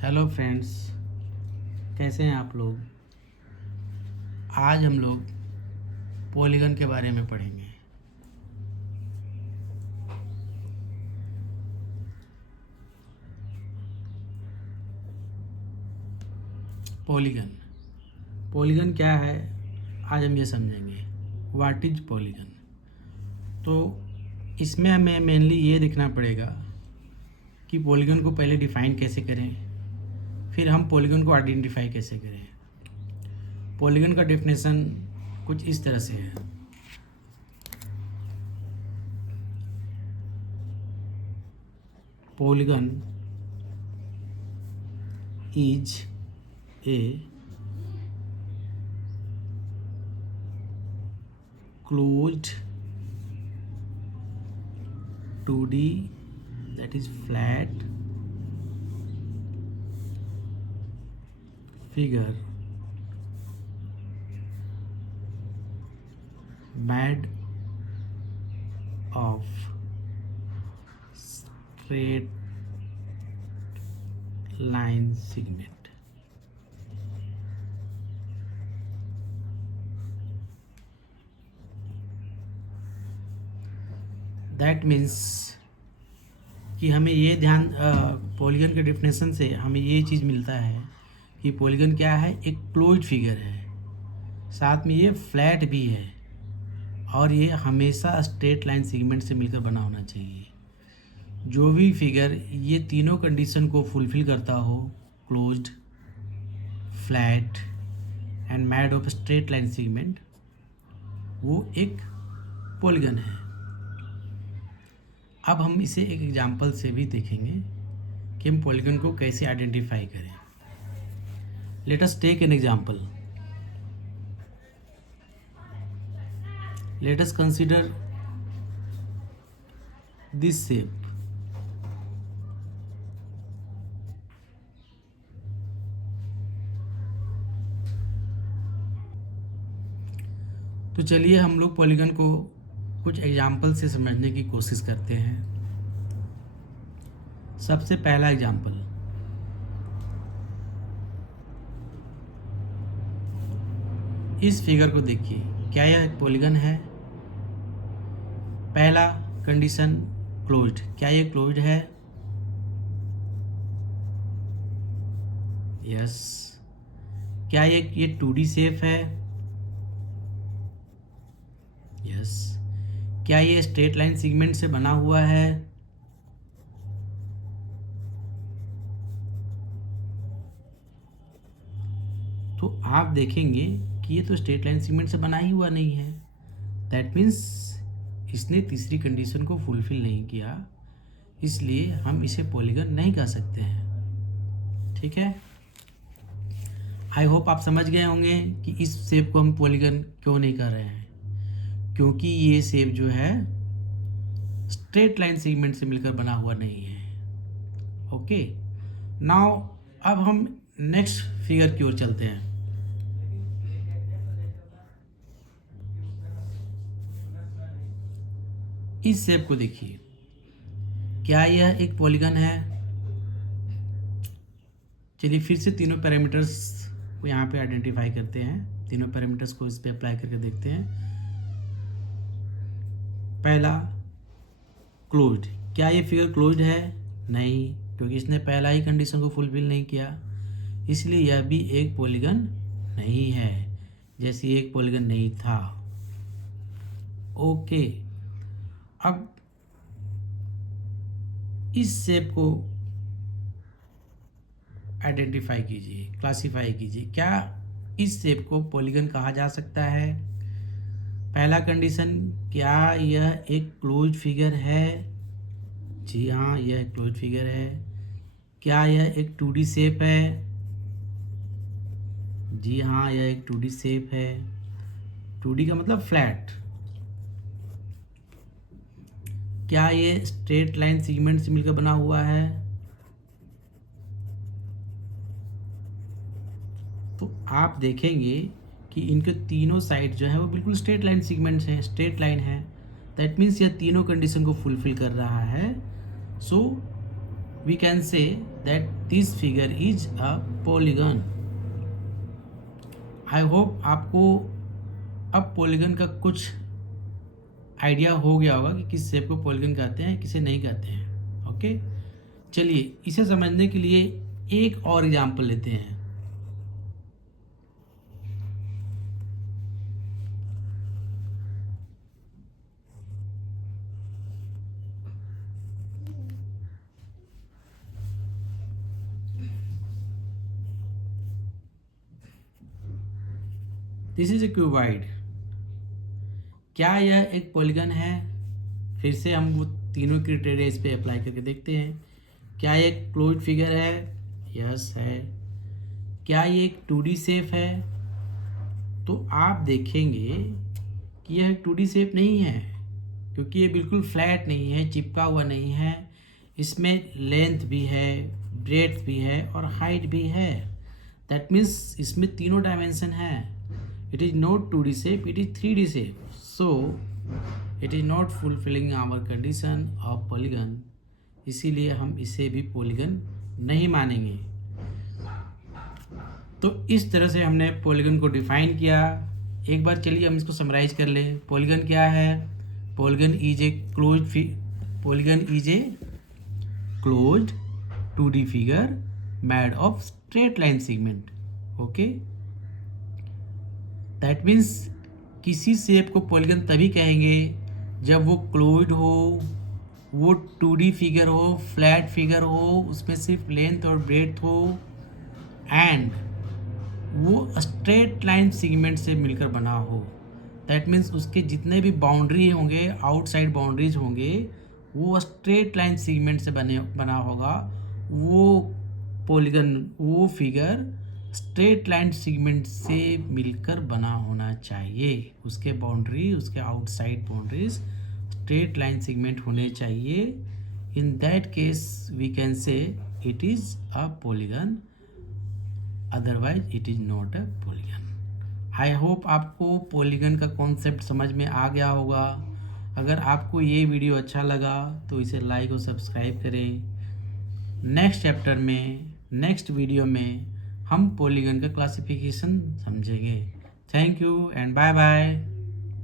Hello friends, कैसे हैं आप लोग। आज हम लोग पॉलीगन के बारे में पढ़ेंगे। पॉलीगन पॉलीगन क्या है, आज हम ये समझेंगे। What is polygon. तो इसमें हमें मेनली ये देखना पड़ेगा कि पॉलीगन को पहले डिफ़ाइन कैसे करें, फिर हम पॉलीगन को आइडेंटिफाई कैसे करें। पॉलीगन का डेफिनेशन कुछ इस तरह से है। Polygon is a closed 2D, that is flat figure made of straight line segment. That means कि हमें ये ध्यान पॉलीगन के डेफिनेशन से हमें ये चीज़ मिलता है कि पॉलीगन क्या है, एक क्लोज्ड फिगर है, साथ में ये फ्लैट भी है और ये हमेशा स्ट्रेट लाइन सेगमेंट से मिलकर बना होना चाहिए। जो भी फिगर ये तीनों कंडीशन को फुलफिल करता हो, closed, flat and made of straight line segment, वो एक पॉलीगन है। अब हम इसे एक एग्जांपल से भी देखेंगे कि हम पॉलीगन को कैसे आइडेंटिफाई करें। Let us take an example. Let us consider this shape. तो चलिए हम लोग पॉलीगन को कुछ एग्जाम्पल से समझने की कोशिश करते हैं। सबसे पहला एग्जाम्पल, इस फिगर को देखिए, क्या यह एक पॉलीगन है। पहला कंडीशन क्लोज्ड, क्या ये क्लोज्ड है। यस। क्या ये 2D शेप है। यस। क्या ये स्ट्रेट लाइन सेगमेंट से बना हुआ है। तो आप देखेंगे कि ये तो स्ट्रेट लाइन सेगमेंट से बना ही हुआ नहीं है। दैट मीन्स इसने तीसरी कंडीशन को फुलफिल नहीं किया, इसलिए हम इसे पॉलीगन नहीं कह सकते हैं। ठीक है, आई होप आप समझ गए होंगे कि इस शेप को हम पॉलीगन क्यों नहीं कर रहे हैं, क्योंकि ये शेप जो है स्ट्रेट लाइन सेगमेंट से मिलकर बना हुआ नहीं है। ओके, नाउ अब हम नेक्स्ट फिगर की ओर चलते हैं। इस शेप को देखिए, क्या यह एक पॉलीगन है। चलिए फिर से तीनों पैरामीटर्स को यहाँ पे आइडेंटिफाई करते हैं, तीनों पैरामीटर्स को इस पे अप्लाई करके देखते हैं। पहला क्लोज्ड, क्या ये फिगर क्लोज्ड है। नहीं, क्योंकि इसने पहला ही कंडीशन को फुलफिल नहीं किया, इसलिए यह भी एक पॉलीगन नहीं है, जैसे एक पॉलीगन नहीं था। ओके, अब इस शेप को आइडेंटिफाई कीजिए, क्लासिफाई कीजिए, क्या इस शेप को पॉलीगन कहा जा सकता है। पहला कंडीशन, क्या यह एक क्लोज्ड फिगर है। जी हाँ, यह एक क्लोज्ड फिगर है। क्या यह एक 2D शेप है। जी हाँ, यह एक 2D शेप है। 2D का मतलब फ्लैट। क्या ये स्ट्रेट लाइन सेगमेंट से मिलकर बना हुआ है। तो आप देखेंगे कि इनके तीनों साइड जो है वो बिल्कुल स्ट्रेट लाइन सेगमेंट्स हैं, स्ट्रेट लाइन है। दैट मीन्स यह तीनों कंडीशन को फुलफिल कर रहा है। So we can say that this figure is a polygon. I hope आपको अब पॉलीगन का कुछ आइडिया हो गया होगा कि किस शेप को पॉलीगन कहते हैं, किसे नहीं कहते हैं। ओके, चलिए इसे समझने के लिए एक और एग्जांपल लेते हैं। This is a cuboid. क्या यह एक पॉलीगन है? फिर से हम वो तीनों क्राइटेरिया इस पे अप्लाई करके देखते हैं। क्या ये एक क्लोज्ड फिगर है? यस है। क्या ये एक 2D शेप है? तो आप देखेंगे कि यह 2D शेप नहीं है, क्योंकि ये बिल्कुल फ्लैट नहीं है, चिपका हुआ नहीं है। इसमें लेंथ भी है, ब्रेड्थ भी है और हाइट भी है। दैट मीन्स इसमें तीनों डायमेंशन है। It is not 2D shape, it is 3D shape. So, it is not fulfilling our condition of polygon. इसीलिए हम इसे भी पॉलीगन नहीं मानेंगे। तो इस तरह से हमने पॉलीगन को डिफाइन किया। एक बार चलिए हम इसको समराइज कर लें। पॉलीगन क्या है? Polygon is a closed 2D figure made of straight line segment. Okay, that means किसी शेप को पॉलीगन तभी कहेंगे जब वो क्लोज्ड हो, वो 2D फिगर हो, फ्लैट फिगर हो, उसमें सिर्फ लेंथ और ब्रेड्थ हो एंड वो स्ट्रेट लाइन सेगमेंट से मिलकर बना हो। दैट मीन्स उसके जितने भी बाउंड्री होंगे, आउटसाइड बाउंड्रीज होंगे, वो स्ट्रेट लाइन सेगमेंट से बना होगा। वो पॉलीगन, वो फिगर स्ट्रेट लाइन सेगमेंट से मिलकर बना होना चाहिए। उसके बाउंड्री, उसके outside boundaries straight line segment होने चाहिए। In that case we can say it is a polygon, otherwise it is not a polygon. I hope आपको पॉलीगन का कॉन्सेप्ट समझ में आ गया होगा। अगर आपको ये वीडियो अच्छा लगा तो इसे लाइक और सब्सक्राइब करें। नेक्स्ट चैप्टर में, नेक्स्ट वीडियो में हम पॉलीगन का क्लासिफिकेशन समझेंगे। Thank you and bye bye.